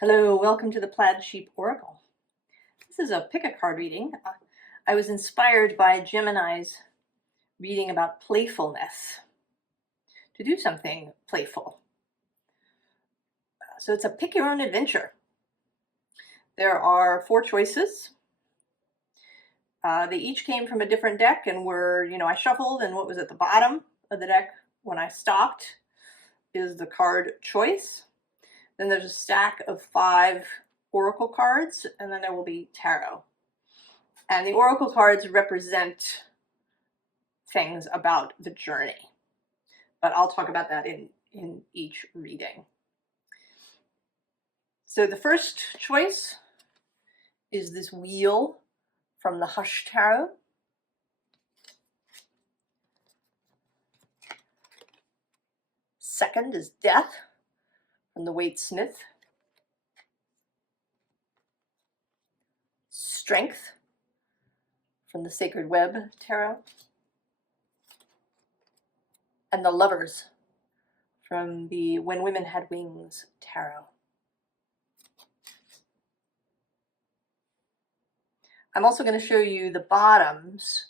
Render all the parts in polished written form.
Hello, welcome to the Plaid Sheep Oracle. This is a pick-a-card reading. I was inspired by Gemini's reading about playfulness to do something playful. So it's a pick your own adventure. There are 4 choices. They each came from a different deck and were, I shuffled, and what was at the bottom of the deck when I stopped is the card choice. Then there's a stack of 5 oracle cards, and then there will be tarot. And the oracle cards represent things about the journey, but I'll talk about that in each reading. So the first choice is this wheel from the Hush Tarot. Second is Death from the Waite Smith. Strength from the Sacred Web Tarot. And the Lovers from the When Women Had Wings Tarot. I'm also going to show you the bottoms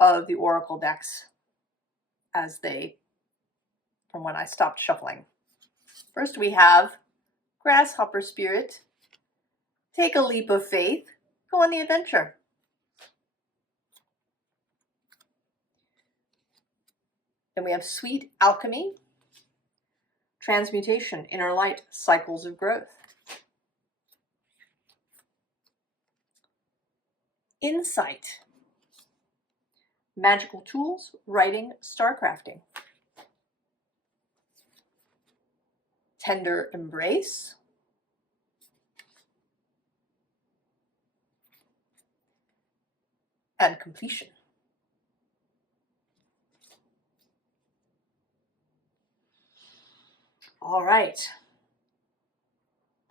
of the oracle decks as from when I stopped shuffling. First we have Grasshopper Spirit, Take a Leap of Faith, Go on the Adventure. Then we have Sweet Alchemy, Transmutation, Inner Light, Cycles of Growth. Insight, Magical Tools, Writing, Starcrafting. Tender Embrace. And Completion. All right.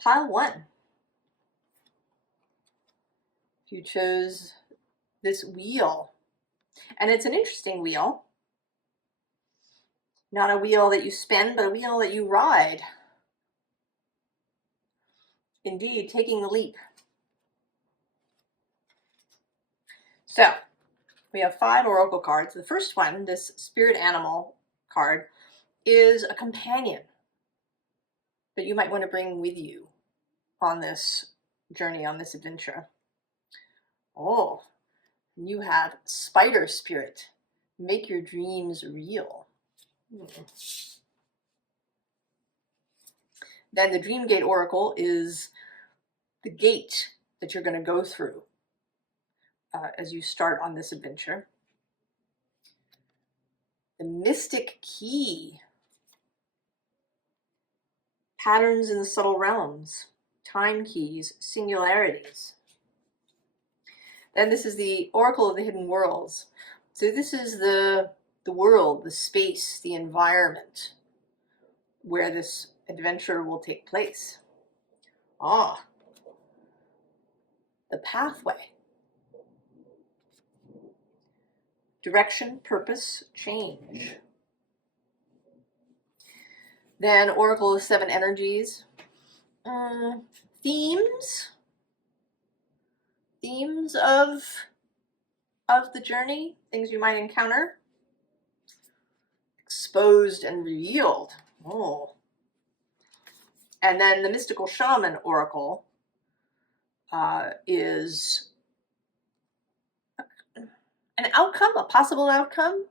Pile 1. You chose this wheel. And it's an interesting wheel. Not a wheel that you spin, but a wheel that you ride. Indeed, taking the leap. So, we have 5 oracle cards. The first one, this Spirit Animal card, is a companion that you might want to bring with you on this journey, on this adventure. Oh, you have Spider Spirit. Make your dreams real. Then the Dreamgate Oracle is the gate that you're going to go through as you start on this adventure. The Mystic Key. Patterns in the subtle realms. Time keys. Singularities. Then this is the Oracle of the Hidden Worlds. So this is the world, the space, the environment where this adventure will take place. The Pathway. Direction, purpose, change. Then Oracle of 7 Energies. Themes of the journey, things you might encounter. Exposed and revealed. And then the Mystical Shaman Oracle is an outcome, a possible outcome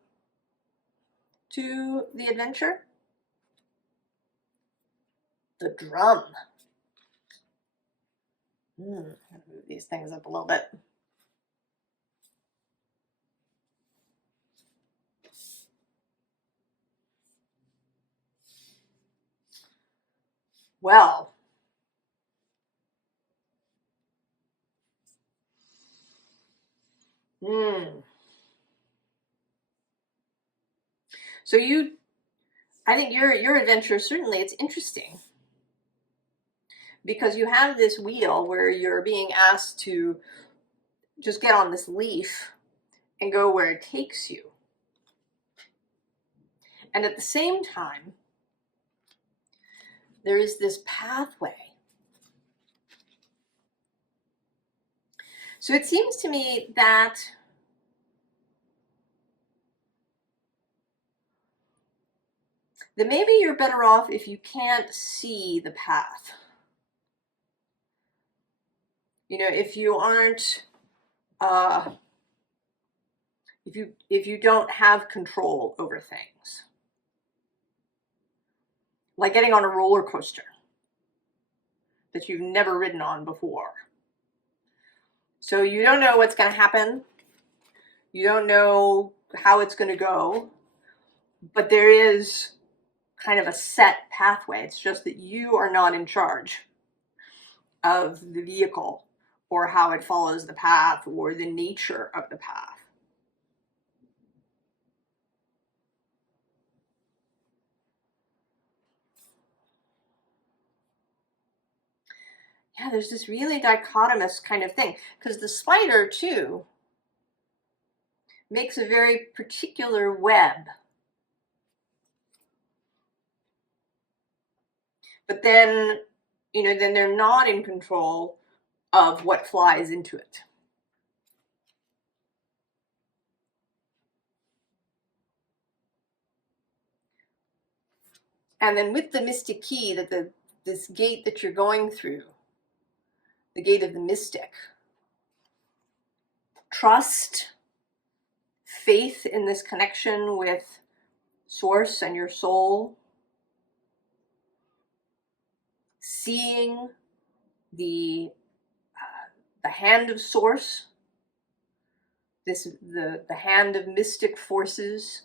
to the adventure. The Drum. I'm going to move these things up a little bit. Well, so I think your adventure, certainly it's interesting because you have this wheel where you're being asked to just get on this leaf and go where it takes you. And at the same time, there is this pathway So it seems to me that maybe you're better off if you can't see the path. You know, if you aren't, if you don't have control over things, like getting on a roller coaster that you've never ridden on before. So you don't know what's going to happen. You don't know how it's going to go, but there is kind of a set pathway. It's just that you are not in charge of the vehicle or how it follows the path or the nature of the path. Yeah, there's this really dichotomous kind of thing, because the spider too makes a very particular web. But then, you know, then they're not in control of what flies into it. And then with the mystic key, that this gate that you're going through, the gate of the mystic, trust, faith in this connection with source and your soul, seeing the hand of source, the hand of mystic forces.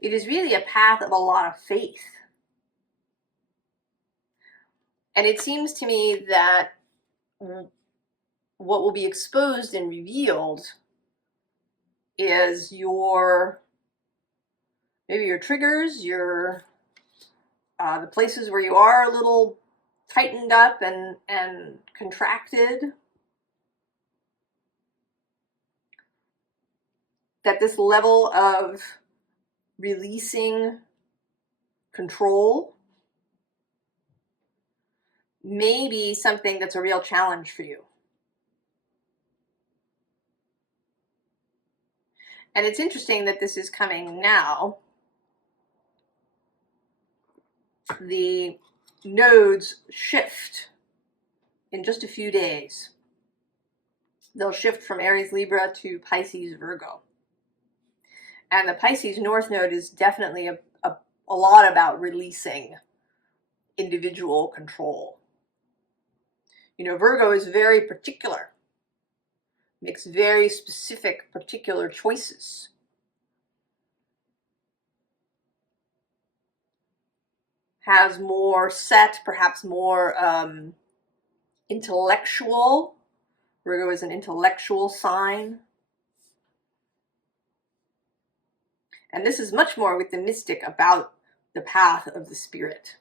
It is really a path of a lot of faith. And it seems to me that what will be exposed and revealed is maybe your triggers, the places where you are a little tightened up and contracted. That this level of releasing control may be something that's a real challenge for you. And it's interesting that this is coming now. The nodes shift in just a few days. They'll shift from Aries Libra to Pisces Virgo. And the Pisces North Node is definitely a lot about releasing individual control. You know, Virgo is very particular, makes very specific, particular choices. Has more set, perhaps more intellectual. Virgo is an intellectual sign. And this is much more with the mystic about the path of the spirit.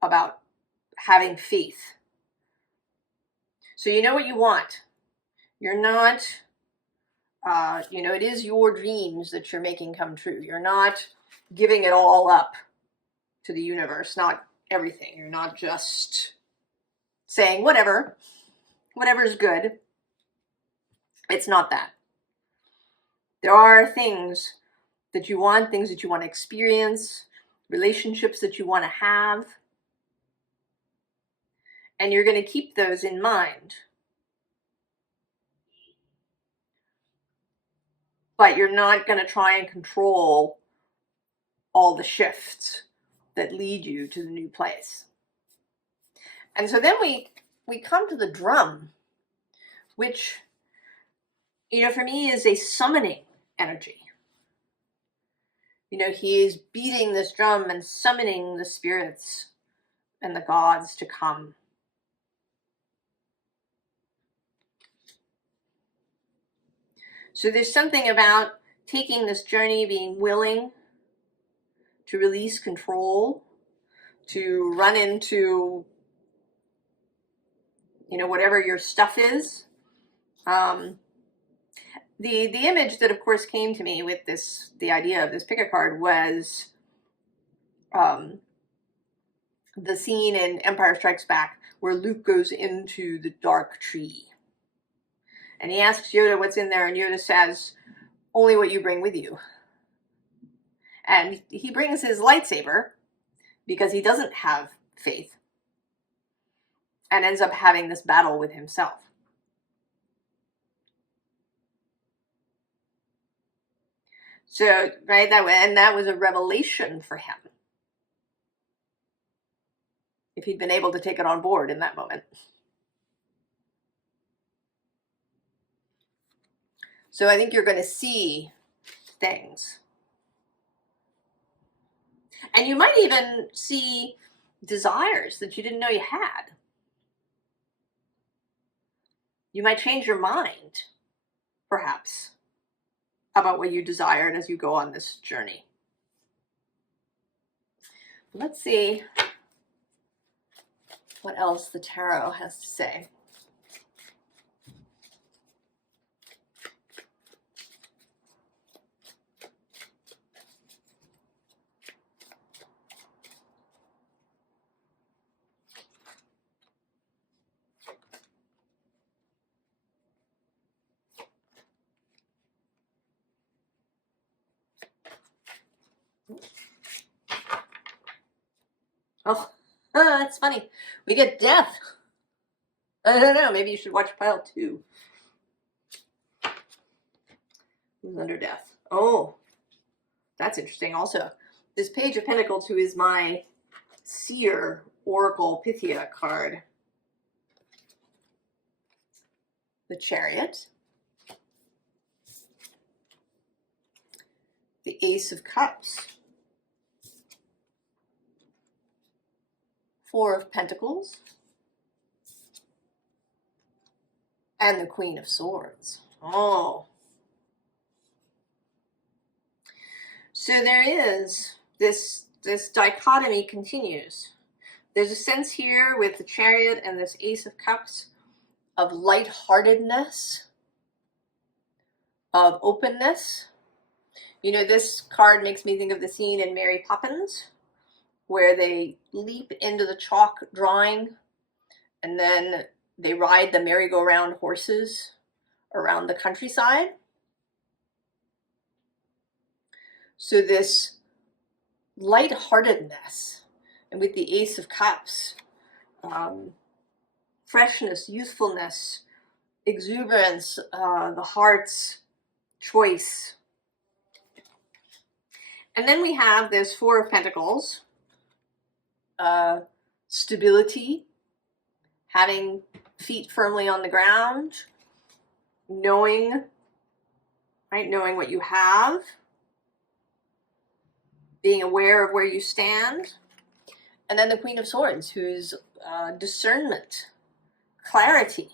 About having faith. So you know what you want. You're not, you know, it is your dreams that you're making come true. You're not giving it all up to the universe, not everything. You're not just saying whatever is good. It's not that. There are things that you want to experience, relationships that you want to have, and you're going to keep those in mind. But you're not going to try and control all the shifts that lead you to the new place. And so then we come to the drum, which, you know, for me is a summoning energy. You know, he is beating this drum and summoning the spirits and the gods to come. So there's something about taking this journey, being willing to release control, to run into, you know, whatever your stuff is. The image that, of course, came to me with the idea of this pick a card was the scene in Empire Strikes Back where Luke goes into the dark tree. And he asks Yoda what's in there, and Yoda says, only what you bring with you. And he brings his lightsaber because he doesn't have faith and ends up having this battle with himself. So, right, that was a revelation for him. If he'd been able to take it on board in that moment. So I think you're going to see things. And you might even see desires that you didn't know you had. You might change your mind, perhaps, about what you desired as you go on this journey. Let's see what else the tarot has to say. Oh, that's funny. We get death. I don't know. Maybe you should watch pile 2. Who's under death? Oh, that's interesting. Also, this Page of Pentacles, who is my Seer Oracle Pythia card. The Chariot. The Ace of Cups. 4 of Pentacles. And the Queen of Swords. Oh. So there is this dichotomy continues. There's a sense here with the Chariot and this Ace of Cups of lightheartedness, of openness. You know, this card makes me think of the scene in Mary Poppins where they leap into the chalk drawing and then they ride the merry-go-round horses around the countryside. So this lightheartedness, and with the Ace of Cups, freshness, youthfulness, exuberance, the heart's choice. And then we have this 4 of Pentacles, stability, having feet firmly on the ground, knowing what you have, being aware of where you stand. And then the Queen of Swords, who's discernment, clarity.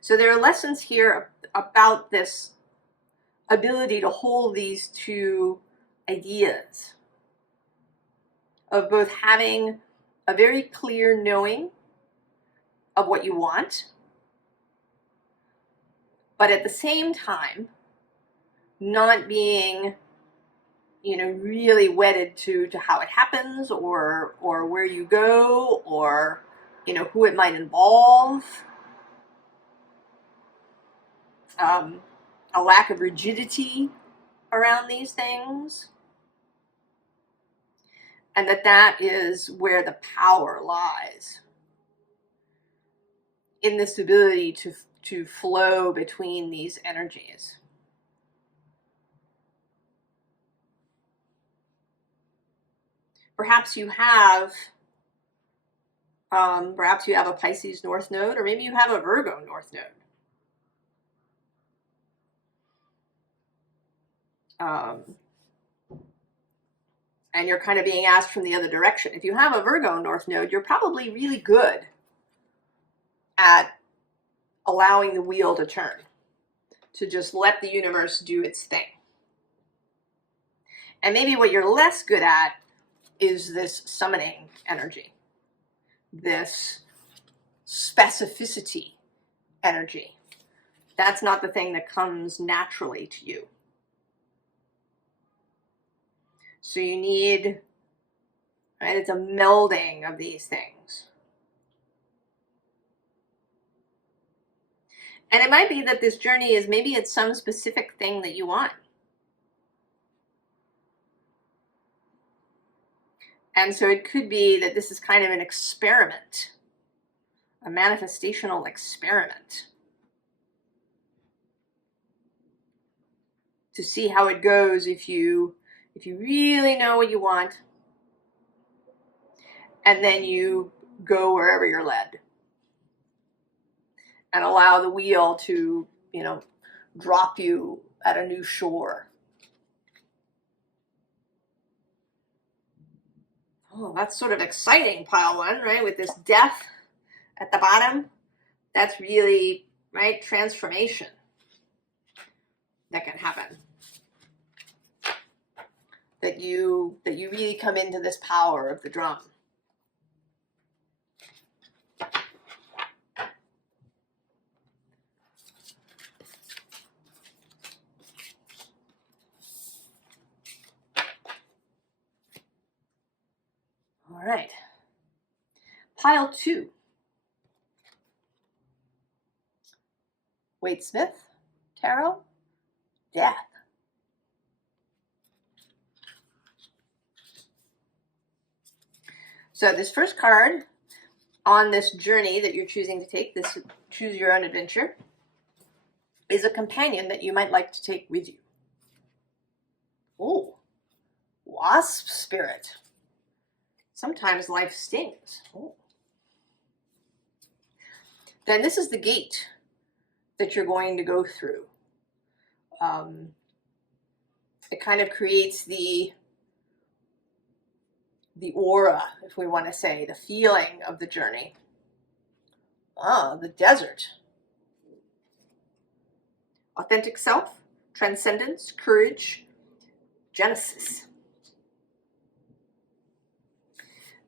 So there are lessons here about this ability to hold these 2 ideas of both having a very clear knowing of what you want, but at the same time, not being, really wedded to how it happens or where you go or, who it might involve. A lack of rigidity around these things. And that is where the power lies. In this ability to flow between these energies. Perhaps you have a Pisces North Node, or maybe you have a Virgo North Node. And you're kind of being asked from the other direction. If you have a Virgo North Node, you're probably really good at allowing the wheel to turn, to just let the universe do its thing. And maybe what you're less good at is this summoning energy, this specificity energy, That's not the thing that comes naturally to you. So you need, right, it's a melding of these things. And it might be that this journey is, maybe it's some specific thing that you want. And so it could be that this is kind of an experiment, a manifestational experiment, to see how it goes if you really know what you want, and then you go wherever you're led and allow the wheel to, drop you at a new shore. Oh, that's sort of exciting, pile one, right? With this death at the bottom, that's really, right, transformation that can happen. That you really come into this power of the drum. All right. Pile 2. Waite Smith, Tarot, Death. So this first card on this journey that you're choosing to take, this choose your own adventure, is a companion that you might like to take with you. Oh, wasp spirit. Sometimes life stings. Oh. Then this is the gate that you're going to go through. It kind of creates the aura, if we want to say, the feeling of the journey. Ah, the desert. Authentic self, transcendence, courage, Genesis.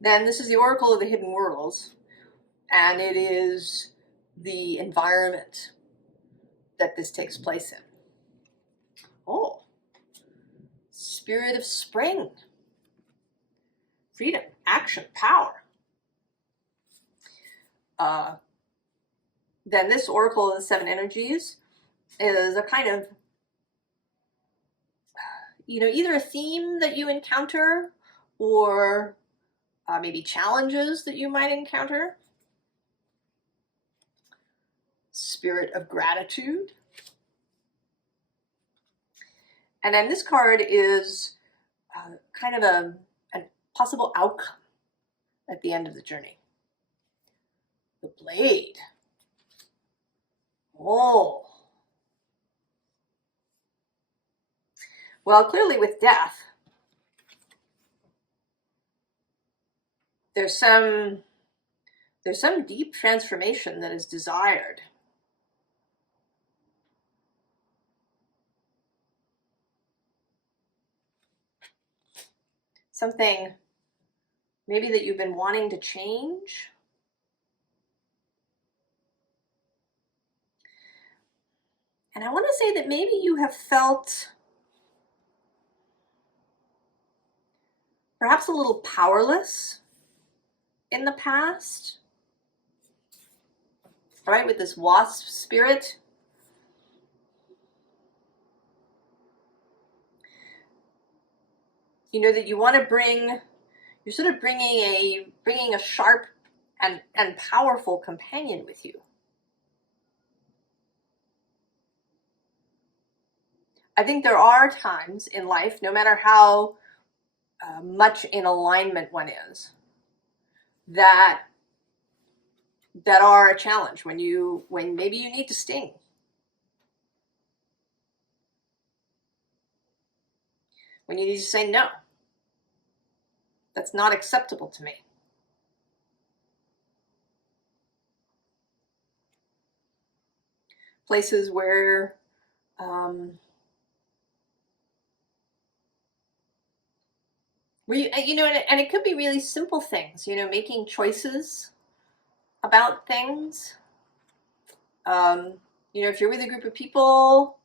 Then this is the Oracle of the Hidden Worlds, and it is the environment that this takes place in. Oh, spirit of spring. Freedom, action, power. Then this Oracle of the Seven Energies is a kind of, either a theme that you encounter or maybe challenges that you might encounter. Spirit of gratitude. And then this card is kind of a possible outcome at the end of the journey. The Blade. Oh. Well, clearly with death, there's some deep transformation that is desired. Something maybe that you've been wanting to change. And I want to say that maybe you have felt perhaps a little powerless in the past, right? With this wasp spirit. That you want to bring, you're sort of bringing a sharp and powerful companion with you. I think there are times in life, no matter how much in alignment one is, that are a challenge when maybe you need to sting. When you need to say, no, that's not acceptable to me. Places where and it could be really simple things, making choices about things. You know, if you're with a group of people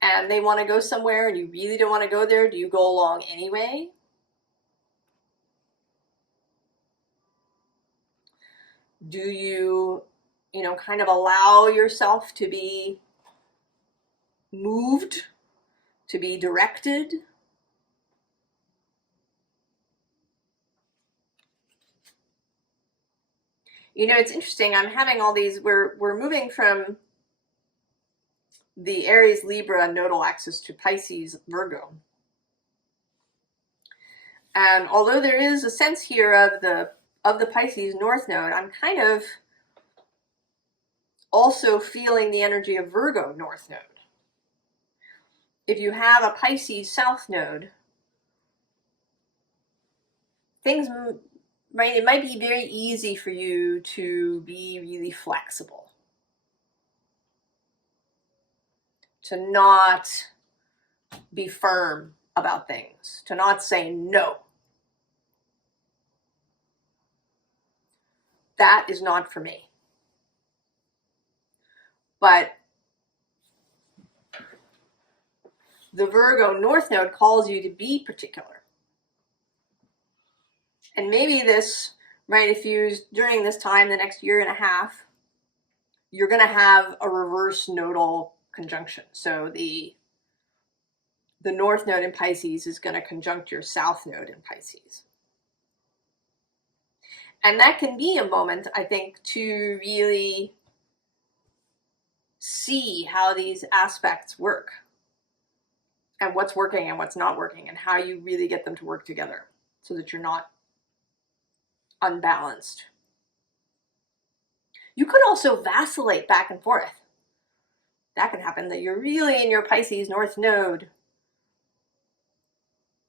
and they want to go somewhere and you really don't want to go there, do you go along anyway? Do you, you know, kind of allow yourself to be moved, to be directed? You know, it's interesting. I'm having all these, we're moving from the Aries Libra nodal axis to Pisces Virgo. And although there is a sense here of the Pisces North Node, I'm kind of also feeling the energy of Virgo North Node. If you have a Pisces South Node, things, right, it might be very easy for you to be really flexible, to not be firm about things, to not say no. That is not for me. But the Virgo North Node calls you to be particular. And maybe this, right, if you, during this time, the next year and a half, you're going to have a reverse nodal conjunction. So the North Node in Pisces is going to conjunct your South Node in Pisces. And that can be a moment, I think, to really see how these aspects work and what's working and what's not working and how you really get them to work together so that you're not unbalanced. You could also vacillate back and forth. That can happen, that you're really in your Pisces North Node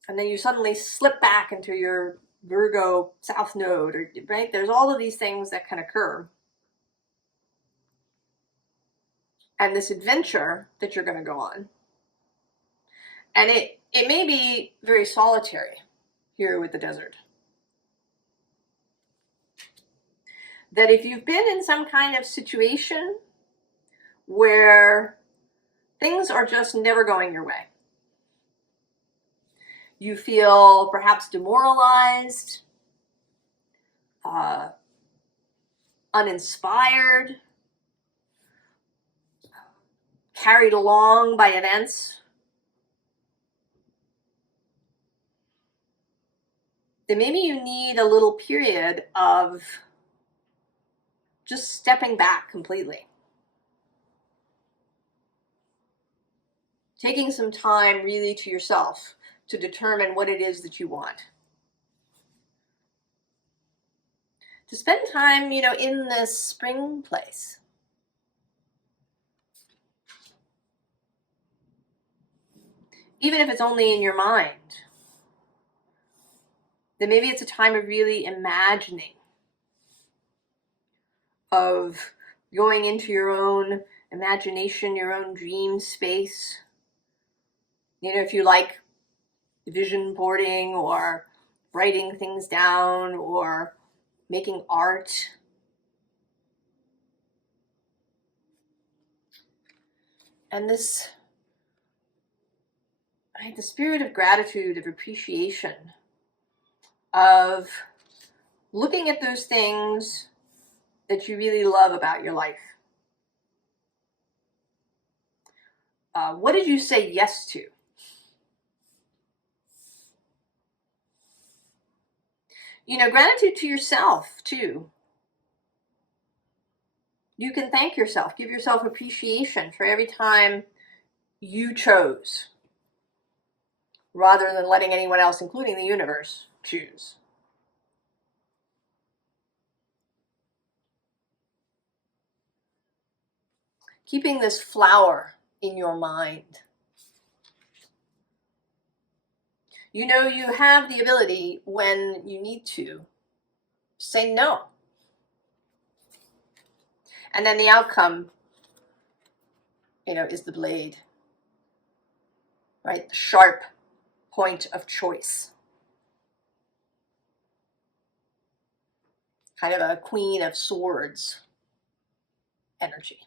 and then you suddenly slip back into your Virgo South Node, or, right? There's all of these things that can occur. And this adventure that you're going to go on. And it may be very solitary here with the desert. That if you've been in some kind of situation where things are just never going your way, you feel perhaps demoralized, uninspired, carried along by events, then maybe you need a little period of just stepping back completely. Taking some time really to yourself to determine what it is that you want. To spend time, you know, in this spring place. Even if it's only in your mind. Then maybe it's a time of really imagining. Of going into your own imagination, your own dream space. You know, if you like vision boarding or writing things down or making art. And this, right, the spirit of gratitude, of appreciation, of looking at those things that you really love about your life. What did you say yes to? You know, gratitude to yourself, too. You can thank yourself, give yourself appreciation for every time you chose, rather than letting anyone else, including the universe, choose. Keeping this flower in your mind. You know, you have the ability when you need to say no. And then the outcome, you know, is the blade, right? The sharp point of choice. Kind of a Queen of Swords energy.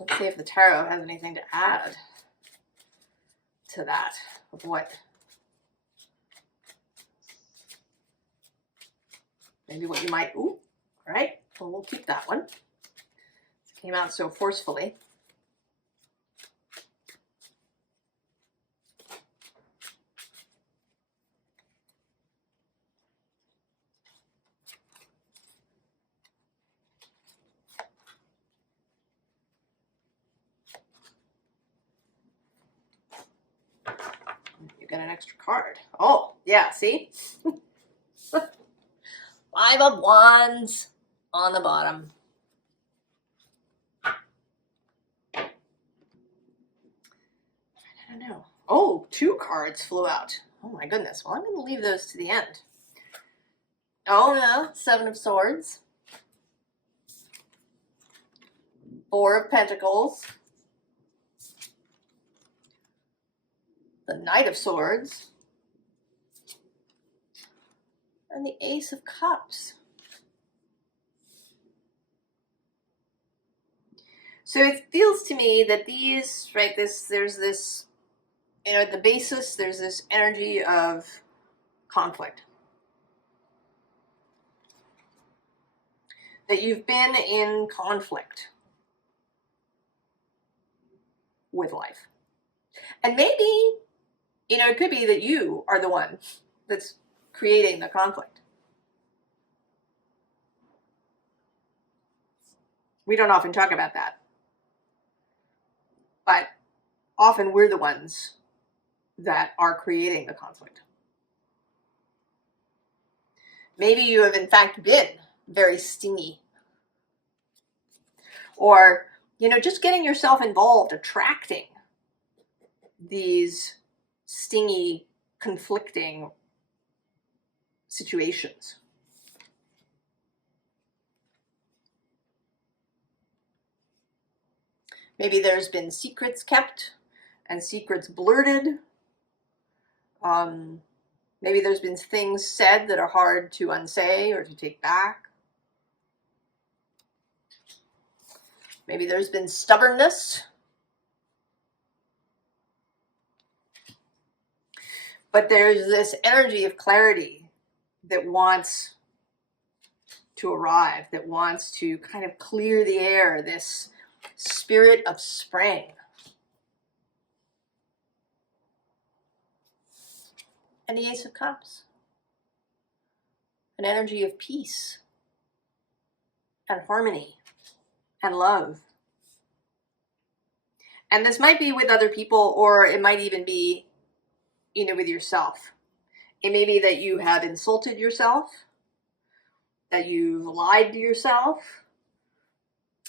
Let's see if the tarot has anything to add to that, of what maybe what you might, ooh, all right, well, we'll keep that one. It came out so forcefully. You get an extra card. Oh, yeah, see? 5 of Wands on the bottom. I don't know. Oh, 2 cards flew out. Oh my goodness. Well, I'm going to leave those to the end. Oh, yeah. 7 of Swords. 4 of Pentacles. The Knight of Swords. And the Ace of Cups. So it feels to me that these, right, there's this, you know, at the basis, there's this energy of conflict. That you've been in conflict with life. And maybe, you know, it could be that you are the one that's creating the conflict. We don't often talk about that. But often we're the ones that are creating the conflict. Maybe you have in fact been very stingy. Or, you know, just getting yourself involved, attracting these stingy, conflicting situations. Maybe there's been secrets kept and secrets blurted. Maybe there's been things said that are hard to unsay or to take back. Maybe there's been stubbornness. But there's this energy of clarity that wants to arrive, that wants to kind of clear the air, this spirit of spring. And the Ace of Cups. An energy of peace and harmony and love. And this might be with other people, or it might even be, you know, with yourself. It may be that you have insulted yourself, that you've lied to yourself,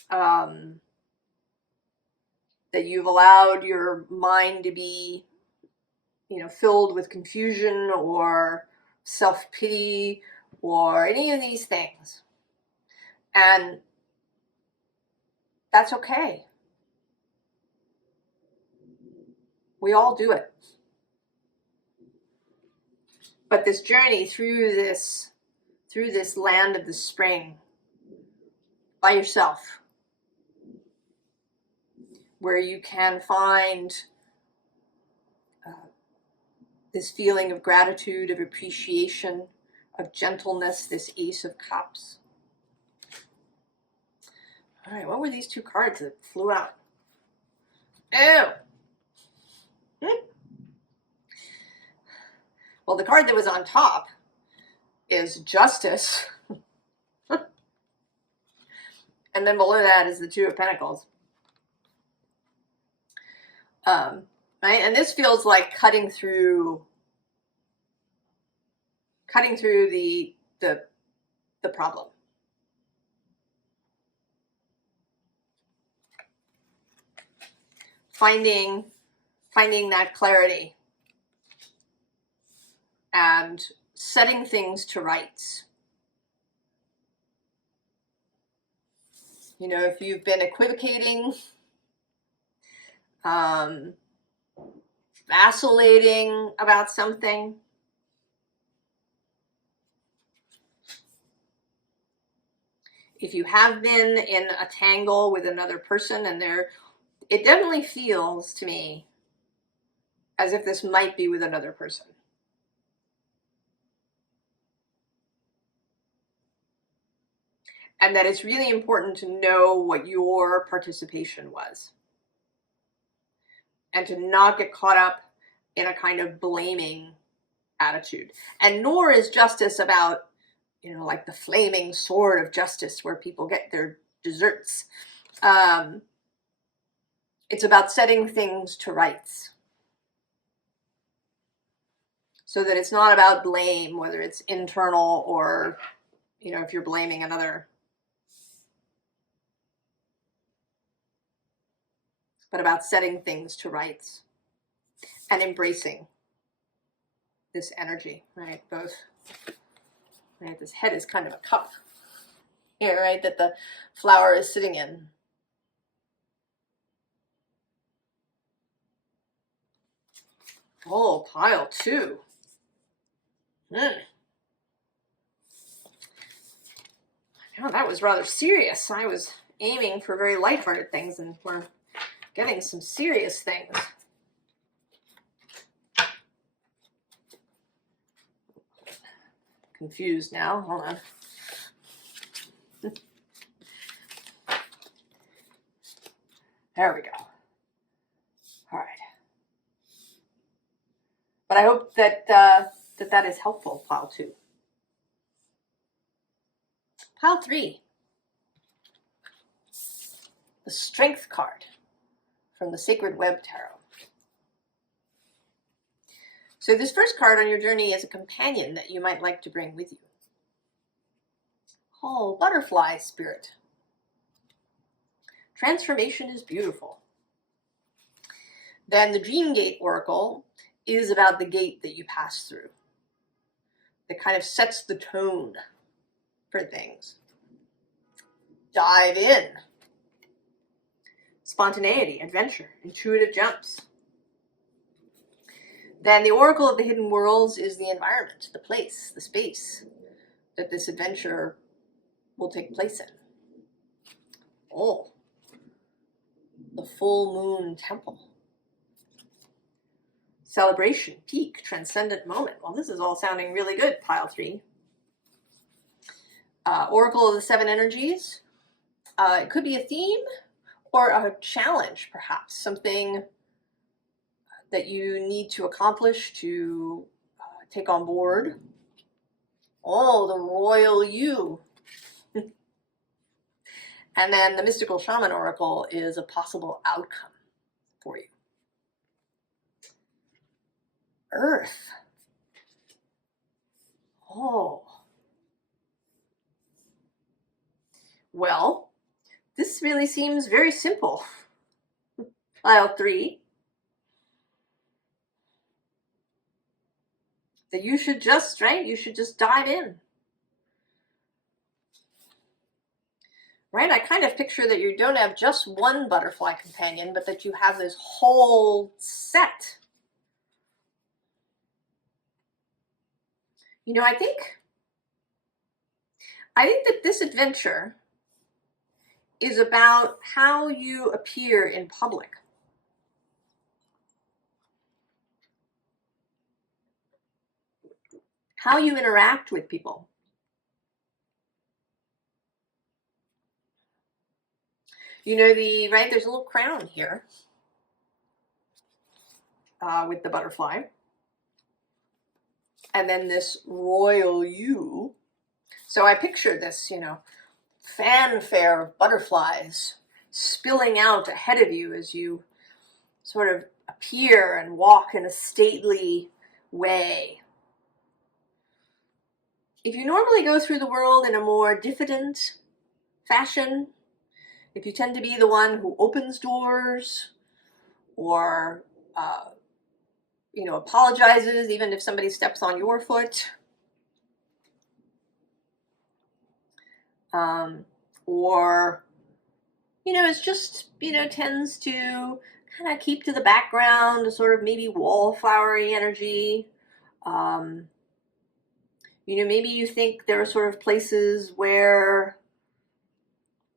that you've allowed your mind to be, you know, filled with confusion or self-pity or any of these things. And that's okay. We all do it. But this journey through this land of the spring by yourself, where you can find this feeling of gratitude, of appreciation, of gentleness, this Ace of Cups. All right, what were these 2 cards that flew out? Oh! Well, the card that was on top is Justice. And then below that is the 2 of Pentacles. Right? And this feels like cutting through the problem. Finding that clarity and setting things to rights. You know, if you've been equivocating, vacillating about something, if you have been in a tangle with another person, and it definitely feels to me as if this might be with another person. And that it's really important to know what your participation was. And to not get caught up in a kind of blaming attitude. And nor is justice about, you know, like the flaming sword of justice where people get their desserts. It's about setting things to rights. So that it's not about blame, whether it's internal or, you know, if you're blaming another. But about setting things to rights and embracing this energy, right? Both, right? This head is kind of a cup here, right? That the flower is sitting in. Oh, pile 2. Oh, that was rather serious. I was aiming for very lighthearted things, and we're getting some serious things. Confused now. Hold on. There we go. All right. But I hope that that is helpful, pile 2. Pile 3. The Strength card from the Sacred Web Tarot. So this first card on your journey is a companion that you might like to bring with you. Oh, butterfly spirit. Transformation is beautiful. Then the Dreamgate Oracle is about the gate that you pass through. That kind of sets the tone for things. Dive in. Spontaneity, adventure, intuitive jumps. Then the Oracle of the Hidden Worlds is the environment, the place, the space that this adventure will take place in. Oh, the full moon temple. Celebration, peak, transcendent moment. Well, this is all sounding really good, pile 3. Oracle of the 7 energies. It could be a theme or a challenge, perhaps. Something that you need to accomplish to take on board. Oh, the royal you. And then the mystical shaman oracle is a possible outcome for you. Earth. Oh. Well, this really seems very simple. Pile 3. That you should just, right? You should just dive in. Right? I kind of picture that you don't have just one butterfly companion, but that you have this whole set. You know, I think that this adventure is about how you appear in public. How you interact with people. You know, right, there's a little crown here with the butterfly. And then this royal you. So I picture this, you know, fanfare of butterflies spilling out ahead of you as you sort of appear and walk in a stately way. If you normally go through the world in a more diffident fashion, if you tend to be the one who opens doors or, you know, apologizes even if somebody steps on your foot, or, you know, it's just, you know, tends to kind of keep to the background, a sort of maybe wallflowery energy. You know, maybe you think there are sort of places where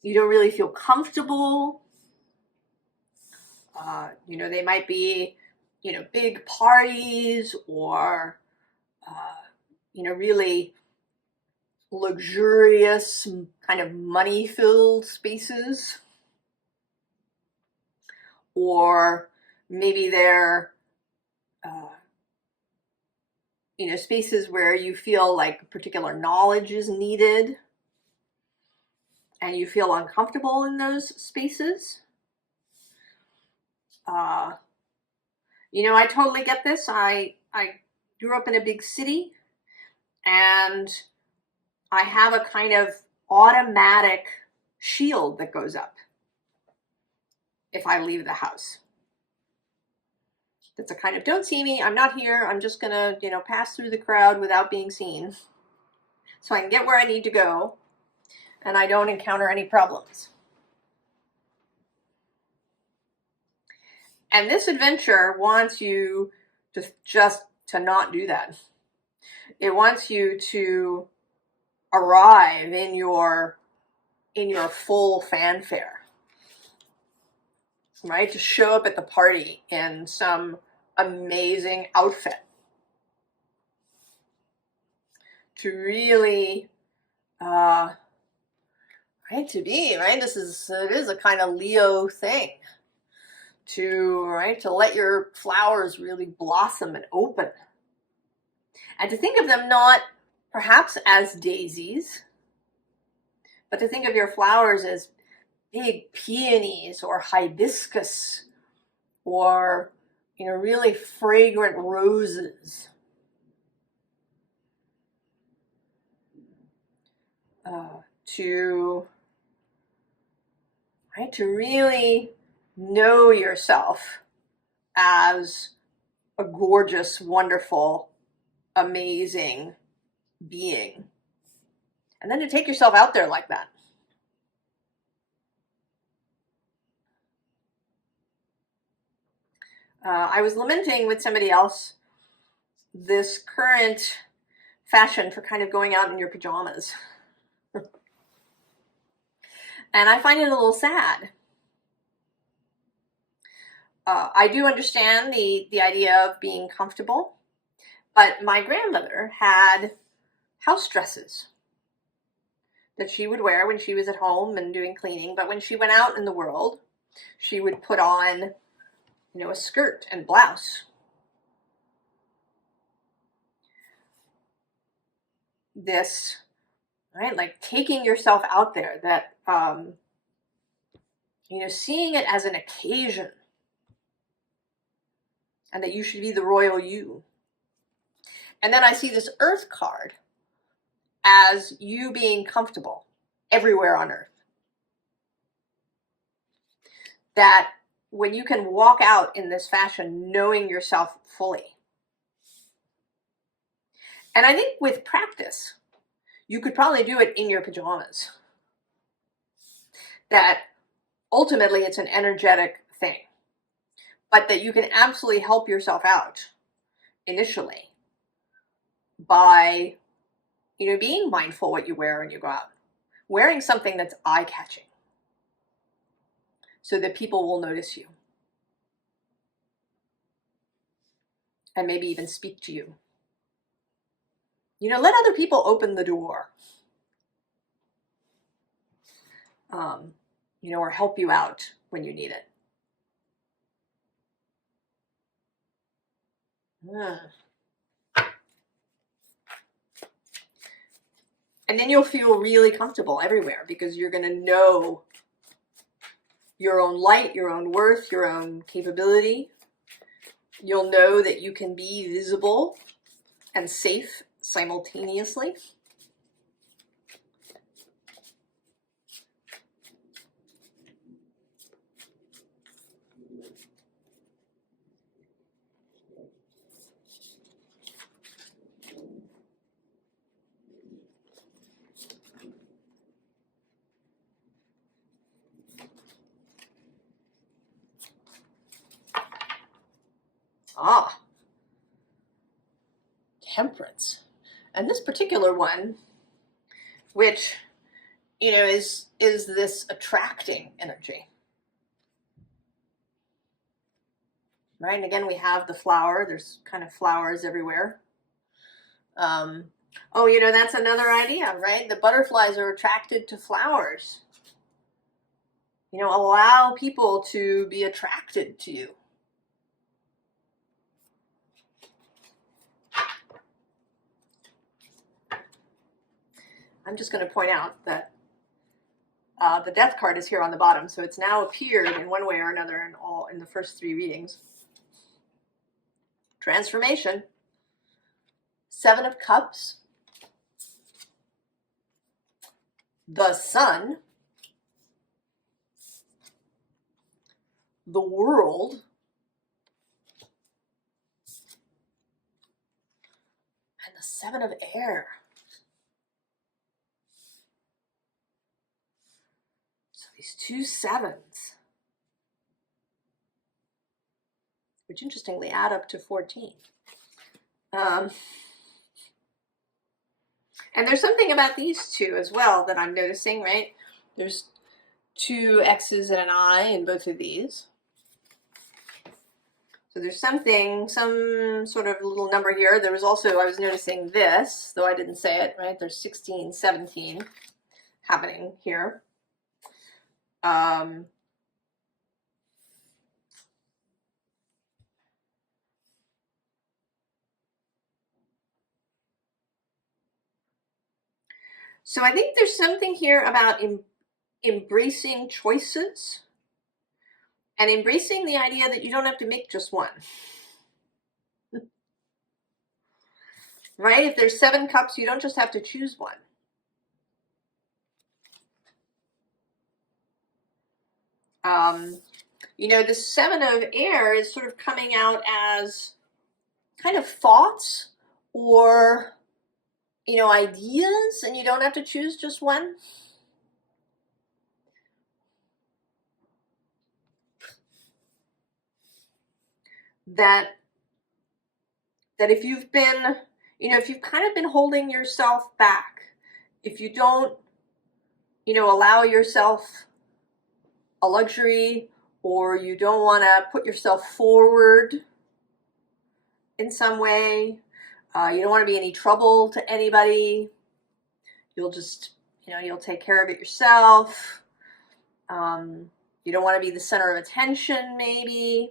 you don't really feel comfortable. You know, they might be, you know, big parties or, you know, really luxurious, kind of money-filled spaces. Or maybe they're, you know, spaces where you feel like particular knowledge is needed and you feel uncomfortable in those spaces. You know, I totally get this. I grew up in a big city, and I have a kind of automatic shield that goes up if I leave the house. It's a kind of, don't see me, I'm not here, I'm just gonna, you know, pass through the crowd without being seen so I can get where I need to go and I don't encounter any problems. And this adventure wants you just to not do that. It wants you to arrive in your full fanfare, right? To show up at the party in some amazing outfit. To really, right, to be, right? It is a kind of Leo thing. To let your flowers really blossom and open. And to think of them not perhaps as daisies, but to think of your flowers as big peonies or hibiscus or, you know, really fragrant roses. To really know yourself as a gorgeous, wonderful, amazing being. And then to take yourself out there like that. I was lamenting with somebody else this current fashion for kind of going out in your pajamas. And I find it a little sad. I do understand the idea of being comfortable, but my grandmother had house dresses that she would wear when she was at home and doing cleaning, but when she went out in the world, she would put on, you know, a skirt and blouse. This, right, like taking yourself out there, that, you know, seeing it as an occasion and that you should be the royal you. And then I see this Earth card as you being comfortable everywhere on Earth. That when you can walk out in this fashion, knowing yourself fully. And I think with practice, you could probably do it in your pajamas. That ultimately it's an energetic thing, but that you can absolutely help yourself out initially by, you know, being mindful what you wear when you go out. Wearing something that's eye-catching so that people will notice you and maybe even speak to you. You know, let other people open the door. You know, or help you out when you need it. And then you'll feel really comfortable everywhere because you're going to know your own light, your own worth, your own capability. You'll know that you can be visible and safe simultaneously. Temperance. And this particular one, which you know, is this attracting energy. Right, and again, we have the flower. There's kind of flowers everywhere. Oh, you know, that's another idea, right? The butterflies are attracted to flowers. You know, allow people to be attracted to you. I'm just going to point out that the death card is here on the bottom, so it's now appeared in one way or another in the first 3 readings. Transformation. 7 of Cups. The Sun. The World. And the 7 of Air. So these 2 sevens, which interestingly add up to 14. And there's something about these 2 as well that I'm noticing, right? There's 2 X's and an I in both of these. So there's something, some sort of little number here. There was also, I was noticing this, though I didn't say it, right? There's 16, 17 happening here. So I think there's something here about embracing choices and embracing the idea that you don't have to make just one. Right? If there's 7 cups, you don't just have to choose one. You know, the 7 of Air is sort of coming out as kind of thoughts or, you know, ideas, and you don't have to choose just one. That if you've been, you know, if you've kind of been holding yourself back, if you don't, you know, allow yourself a luxury, or you don't want to put yourself forward in some way, you don't want to be any trouble to anybody, you'll just, you know, you'll take care of it yourself. You don't want to be the center of attention, maybe.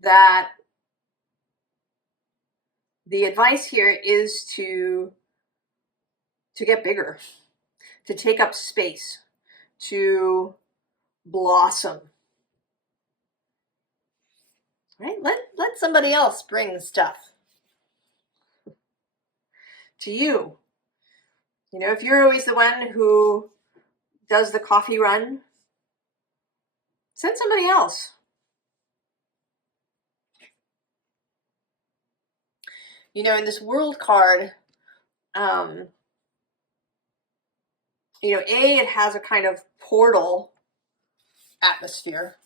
That the advice here is to get bigger, to take up space, to blossom. Right? Let somebody else bring stuff to you. You know, if you're always the one who does the coffee run, send somebody else. You know, in this World card, you know, it has a kind of portal atmosphere,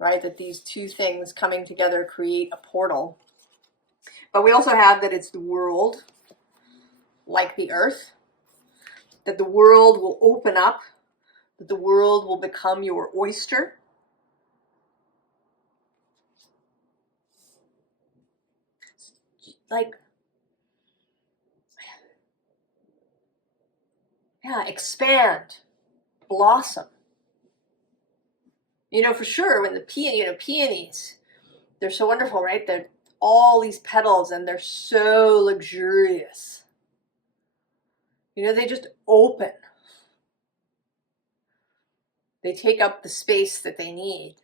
right? That these 2 things coming together create a portal. But we also have that it's the world, like the earth, that the world will open up, that the world will become your oyster. Like, yeah, expand, blossom. You know, for sure, when the peonies, they're so wonderful, right? They're all these petals and they're so luxurious. You know, they just open. They take up the space that they need.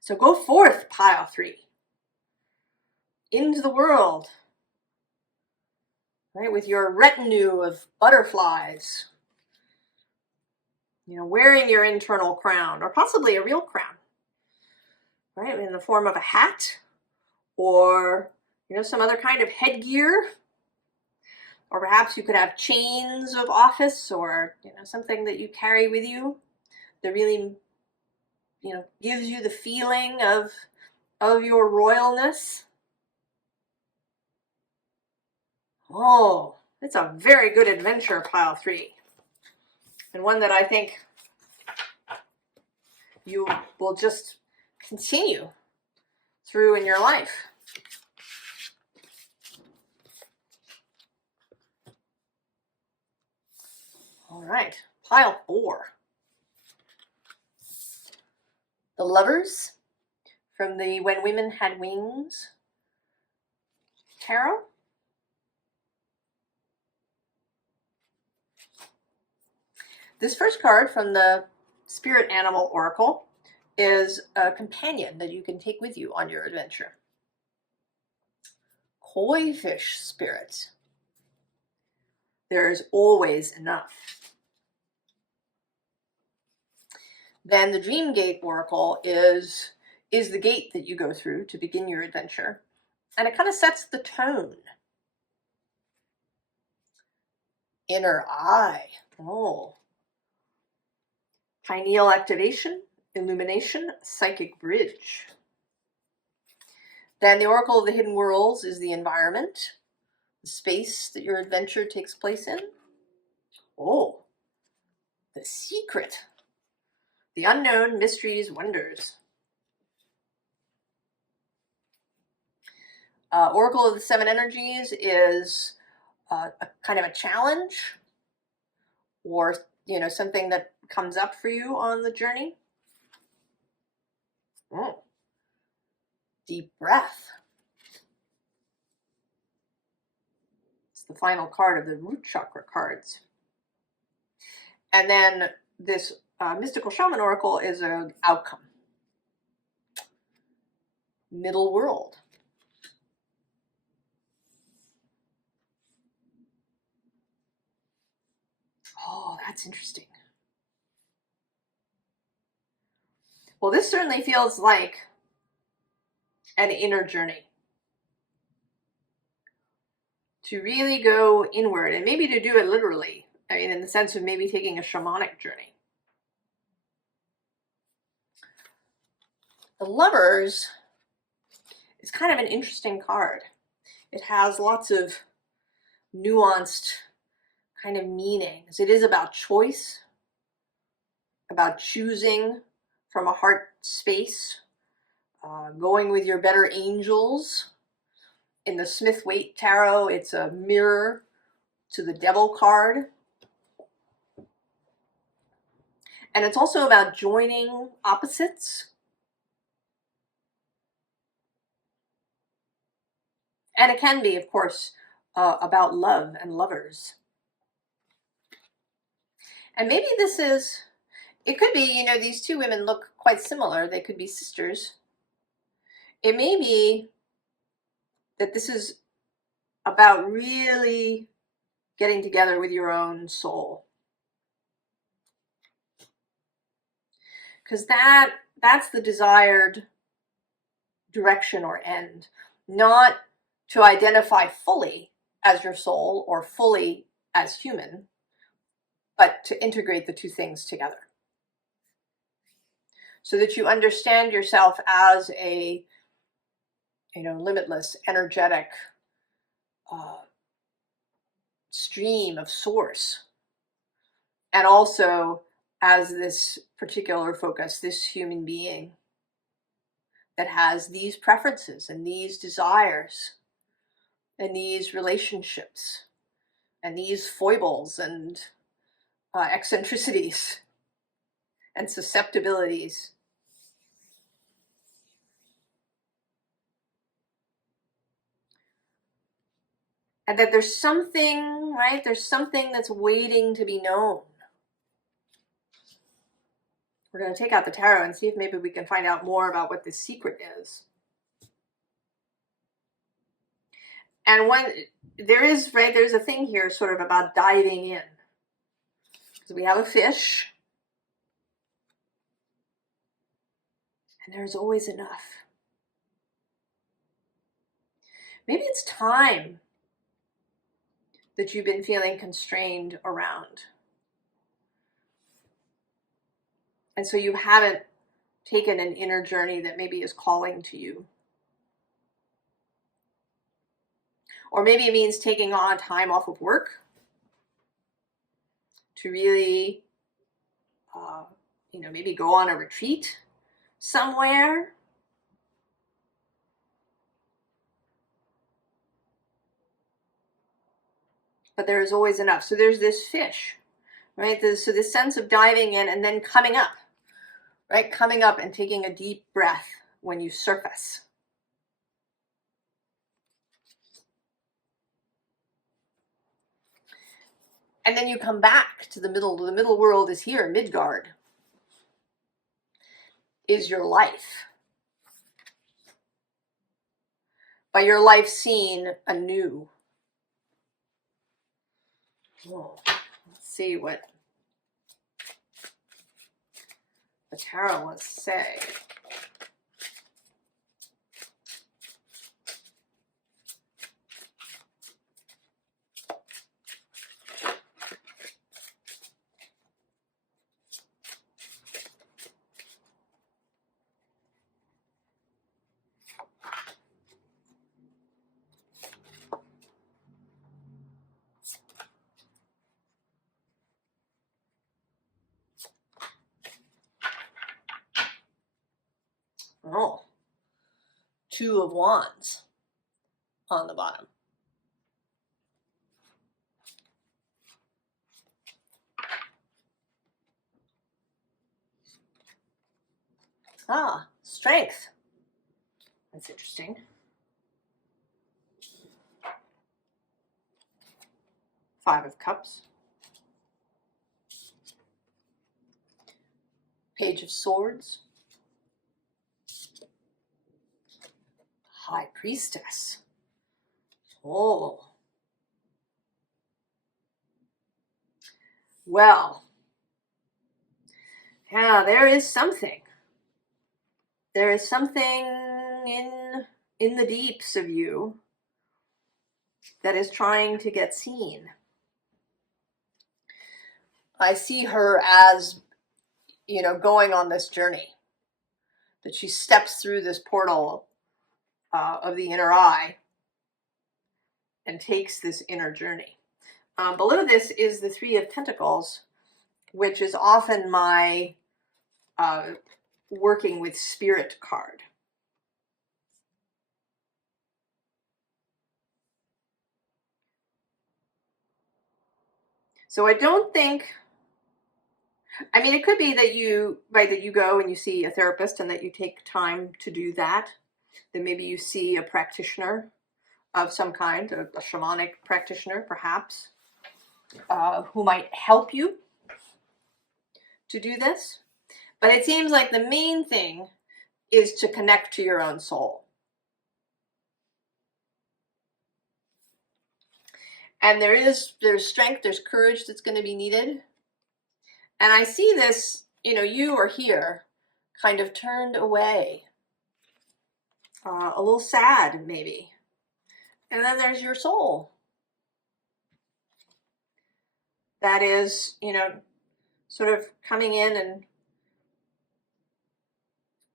So go forth, pile 3, into the world, right, with your retinue of butterflies, you know, wearing your internal crown, or possibly a real crown, right, in the form of a hat, or, you know, some other kind of headgear, or perhaps you could have chains of office, or, you know, something that you carry with you that really gives you the feeling of your royalness. Oh, it's a very good adventure, pile 3. And one that I think you will just continue through in your life. All right, pile 4. The Lovers from the When Women Had Wings tarot. This first card from the Spirit Animal Oracle is a companion that you can take with you on your adventure. Koi fish spirit. There is always enough. Then the Dreamgate Oracle is the gate that you go through to begin your adventure. And it kind of sets the tone. Inner eye. Oh. Pineal activation, illumination, psychic bridge. Then the Oracle of the Hidden Worlds is the environment, the space that your adventure takes place in. Oh, the secret. The unknown, mysteries, wonders. Oracle of the Seven Energies is a kind of a challenge, or something that comes up for you on the journey. Oh. Deep breath. It's the final card of the root chakra cards. And then this mystical shaman oracle is an outcome. Middle world. Oh, that's interesting. Well, this certainly feels like an inner journey. To really go inward, and maybe to do it literally. I mean, in the sense of maybe taking a shamanic journey. The Lovers is kind of an interesting card. It has lots of nuanced kind of meanings. It is about choice, about choosing from a heart space, going with your better angels. In the Smith-Waite tarot, it's a mirror to the Devil card. And it's also about joining opposites. And it can be, of course, about love and lovers. And maybe it could be, these two women look quite similar. They could be sisters. It may be that this is about really getting together with your own soul. Because that's the desired direction or end. Not to identify fully as your soul or fully as human, but to integrate the two things together. So that you understand yourself as a, limitless, energetic stream of source. And also as this particular focus, this human being that has these preferences and these desires and these relationships and these foibles and eccentricities and susceptibilities. And that there's something, right? There's something that's waiting to be known. We're going to take out the tarot and see if maybe we can find out more about what this secret is. And when there's a thing here sort of about diving in. So we have a fish. And there's always enough. Maybe it's time that you've been feeling constrained around. And so you haven't taken an inner journey that maybe is calling to you. Or maybe it means taking on time off of work to really, maybe go on a retreat somewhere. But there is always enough. So there's this fish, right? So this sense of diving in and then coming up, right? Coming up and taking a deep breath when you surface. And then you come back to the middle. The middle world is here. Midgard is your life. By your life seen anew. Oh, let's see what the tarot wants to say. Oh, Two of Wands on the bottom. Ah, Strength. That's interesting. Five of Cups. Page of Swords. High Priestess. Oh. Well. Yeah, there is something. There is something in the deeps of you that is trying to get seen. I see her as, going on this journey. That she steps through this portal of the inner eye and takes this inner journey. Below this is the Three of Pentacles, which is often my working with spirit card. So I don't think, it could be that you go and you see a therapist and that you take time to do that. Then maybe you see a practitioner of some kind, a shamanic practitioner perhaps, who might help you to do this. But it seems like the main thing is to connect to your own soul. And there's strength, there's courage that's going to be needed. And I see this, you are here, kind of turned away, a little sad maybe. And then there's your soul. That is, sort of coming in and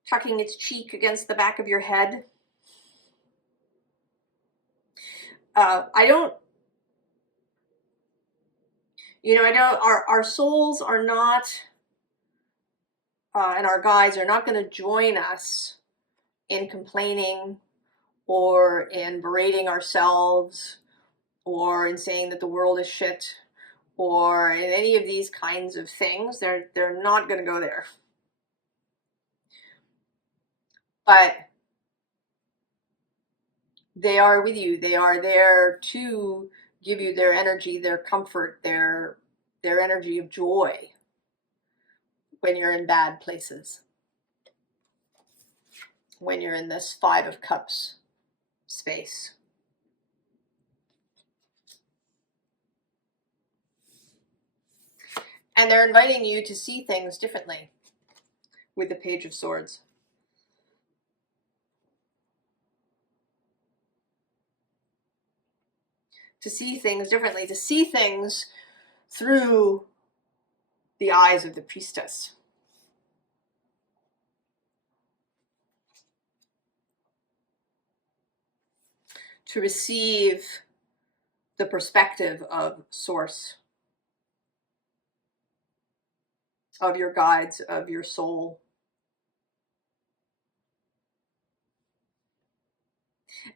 tucking its cheek against the back of your head. Our souls are not, and our guides are not going to join us in complaining or in berating ourselves or in saying that the world is shit or in any of these kinds of things. They're not going to go there. But they are with you. They are there to give you their energy, their comfort, their energy of joy when you're in bad places. When you're in this Five of Cups space. And they're inviting you to see things differently with the Page of Swords. To see things differently, to see things through the eyes of the priestess. to receive the perspective of source, of your guides, of your soul.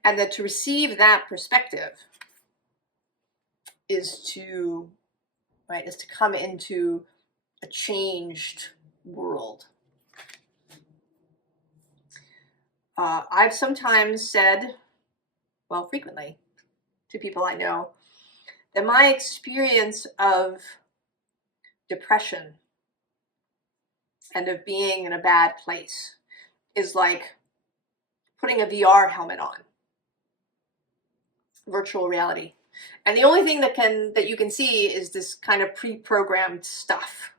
And that to receive that perspective is to, right, is to come into a changed world. I've sometimes said, well, frequently, to people I know, that my experience of depression and of being in a bad place is like putting a VR helmet on, virtual reality. And the only thing that you can see is this kind of pre-programmed stuff.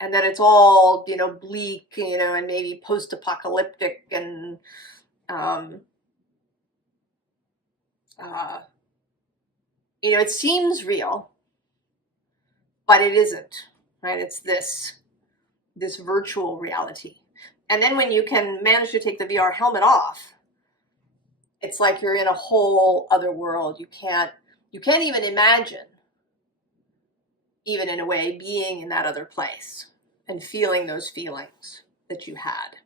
And that it's all, you know, bleak, you know, and maybe post-apocalyptic and you know, it seems real, but it isn't, right? It's this virtual reality. And then when you can manage to take the VR helmet off, it's like you're in a whole other world. You can't even imagine, even in a way, being in that other place and feeling those feelings that you had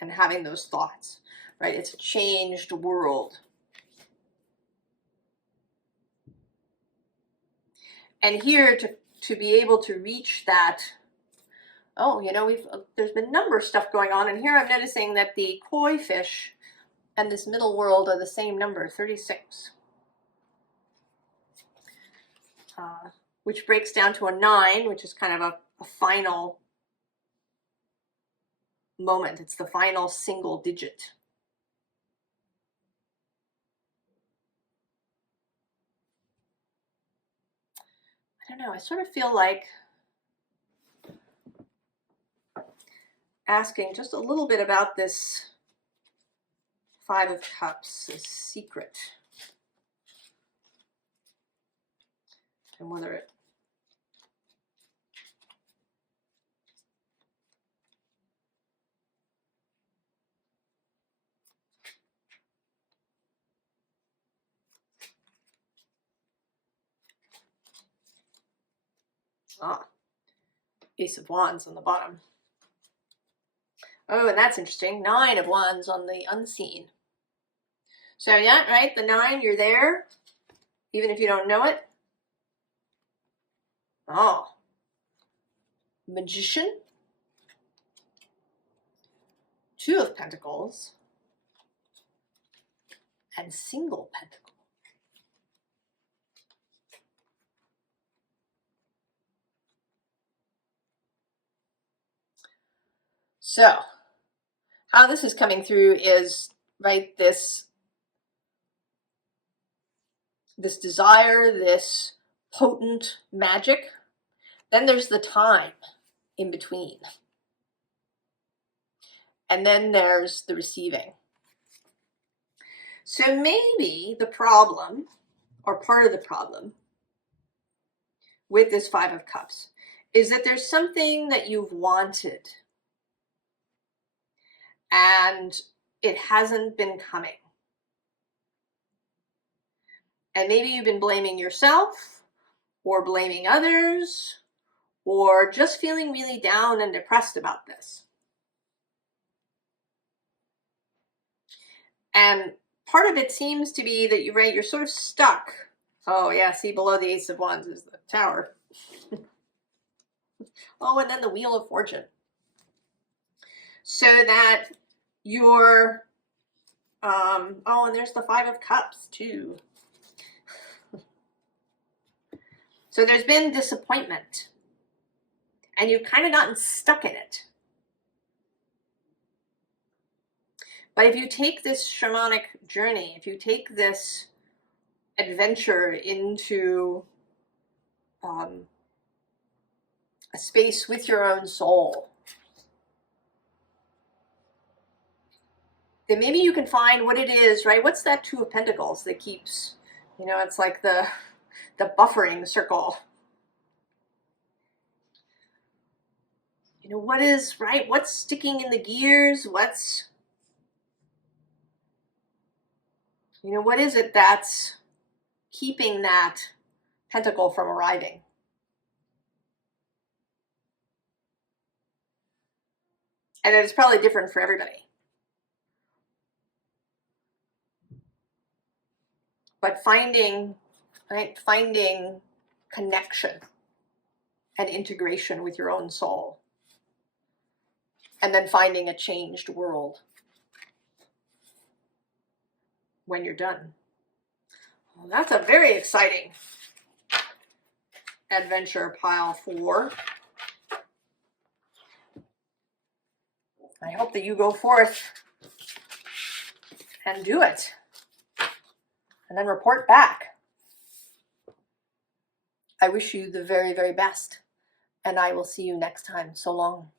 and having those thoughts, right? It's a changed world. And here to be able to reach that, oh, you know, there's been a number of stuff going on, and here I'm noticing that the koi fish and this middle world are the same number, 36. Which breaks down to a 9, which is kind of a final moment. It's the final single digit. I don't know, I sort of feel like asking just a little bit about this 5 of Cups, this secret, and whether it Ace of Wands on the bottom. Oh, and that's interesting. 9 of Wands on the unseen. So yeah, right, the 9, you're there, even if you don't know it. Oh, Magician, 2 of Pentacles, and Single Pentacle. So, how this is coming through is, right, this desire, this potent magic. Then there's the time in between. And then there's the receiving. So maybe the problem, or part of the problem, with this 5 of Cups is that there's something that you've wanted and it hasn't been coming. And maybe you've been blaming yourself or blaming others or just feeling really down and depressed about this. And part of it seems to be that you're sort of stuck. Oh yeah, see, below the Ace of Wands is the Tower. Oh, and then the Wheel of Fortune. So that you're, oh, and there's the 5 of Cups too. So there's been disappointment and you've kind of gotten stuck in it. But if you take this shamanic journey, if you take this adventure into a space with your own soul, then maybe you can find what it is, right? What's that 2 of Pentacles that keeps, you know, it's like the buffering circle. You know, what is, right? What's sticking in the gears? What's You know, what is it that's keeping that pentacle from arriving? And it's probably different for everybody. But finding, right, finding connection and integration with your own soul, and then finding a changed world when you're done. Well, that's a very exciting adventure, pile 4. I hope that you go forth and do it, and then report back. I wish you the very, very best, and I will see you next time. So long.